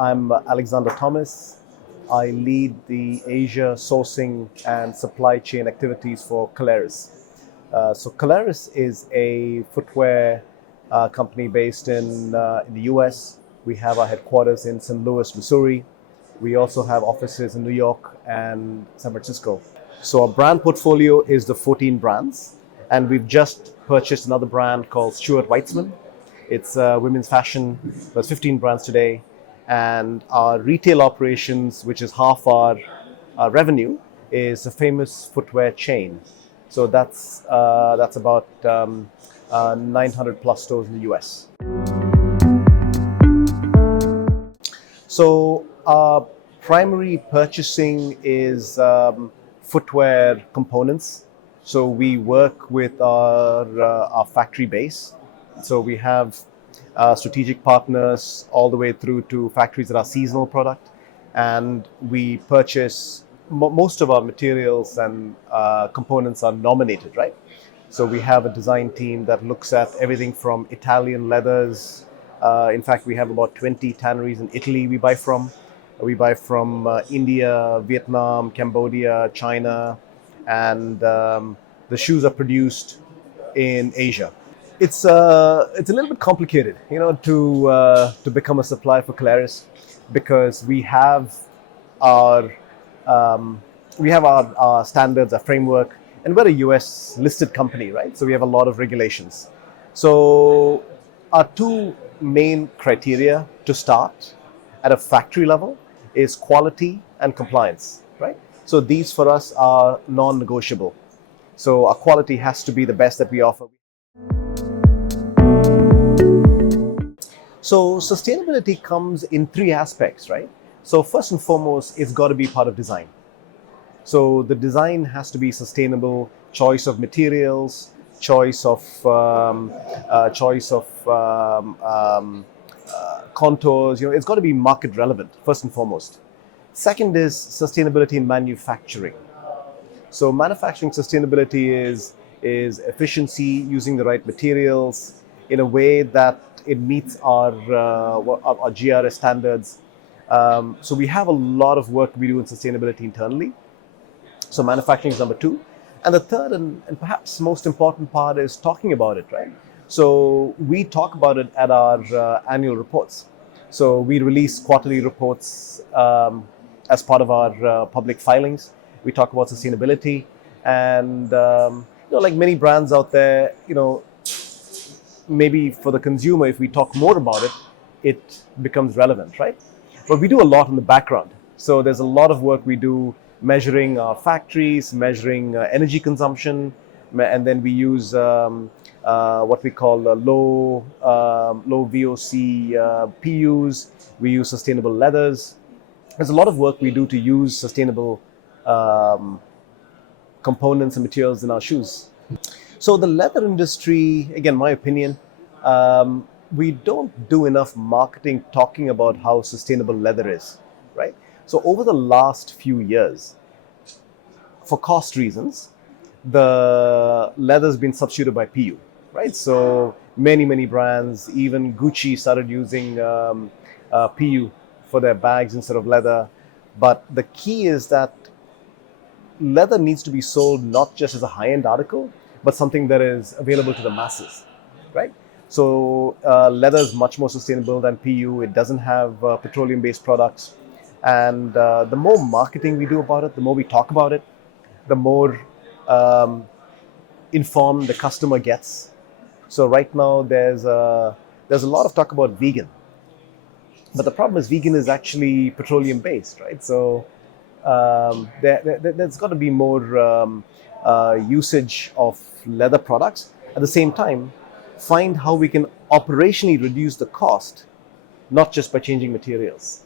I'm Alexander Thomas. I lead the Asia sourcing and supply chain activities for Caleres. So Caleres is a footwear company based in the US. We have our headquarters in St. Louis, Missouri. We also have offices in New York and San Francisco. So our brand portfolio is the 14 brands, and we've just purchased another brand called Stuart Weitzman. It's women's fashion. There's 15 brands today, and our retail operations, which is half our revenue, is a famous footwear chain. So that's about 900 plus stores in the US. So our primary purchasing is footwear components. So we work with our factory base. So we have strategic partners all the way through to factories that are seasonal product, and we purchase most of our materials and components are nominated, right? So we have a design team that looks at everything from Italian leathers. In fact, we have about 20 tanneries in Italy we buy from. We buy from India, Vietnam, Cambodia, China, and the shoes are produced in Asia. It's a little bit complicated, to become a supplier for Caleres, because we have our standards, our framework, and we're a US listed company, right? So we have a lot of regulations. So our two main criteria to start at a factory level is quality and compliance, right? So these for us are non-negotiable. So our quality has to be the best that we offer. So sustainability comes in three aspects, right? So first and foremost, it's got to be part of design. So the design has to be sustainable, choice of materials, choice of contours. It's got to be market relevant first and foremost. Second is sustainability in manufacturing. So manufacturing sustainability is efficiency, using the right materials in a way that it meets our GRS standards. So we have a lot of work we do in sustainability internally. So manufacturing is number two. And the third and perhaps most important part is talking about it, right? So we talk about it at our annual reports. So we release quarterly reports as part of our public filings. We talk about sustainability, and like many brands out there, maybe for the consumer, if we talk more about it, it becomes relevant, right? But we do a lot in the background. So there's a lot of work we do measuring our factories, measuring energy consumption, and then we use what we call low VOC PUs. We use sustainable leathers. There's a lot of work we do to use sustainable components and materials in our shoes. So the leather industry, again, my opinion, we don't do enough marketing talking about how sustainable leather is, right? So over the last few years, for cost reasons, the leather's been substituted by PU, right? So many brands, even Gucci started using PU for their bags instead of leather. But the key is that leather needs to be sold not just as a high-end article, but something that is available to the masses, right? So leather is much more sustainable than PU. It doesn't have petroleum-based products. And the more marketing we do about it, the more we talk about it, the more informed the customer gets. So right now there's a lot of talk about vegan. But the problem is vegan is actually petroleum-based, right? So there's got to be more usage of leather products. At the same time, find how we can operationally reduce the cost, not just by changing materials.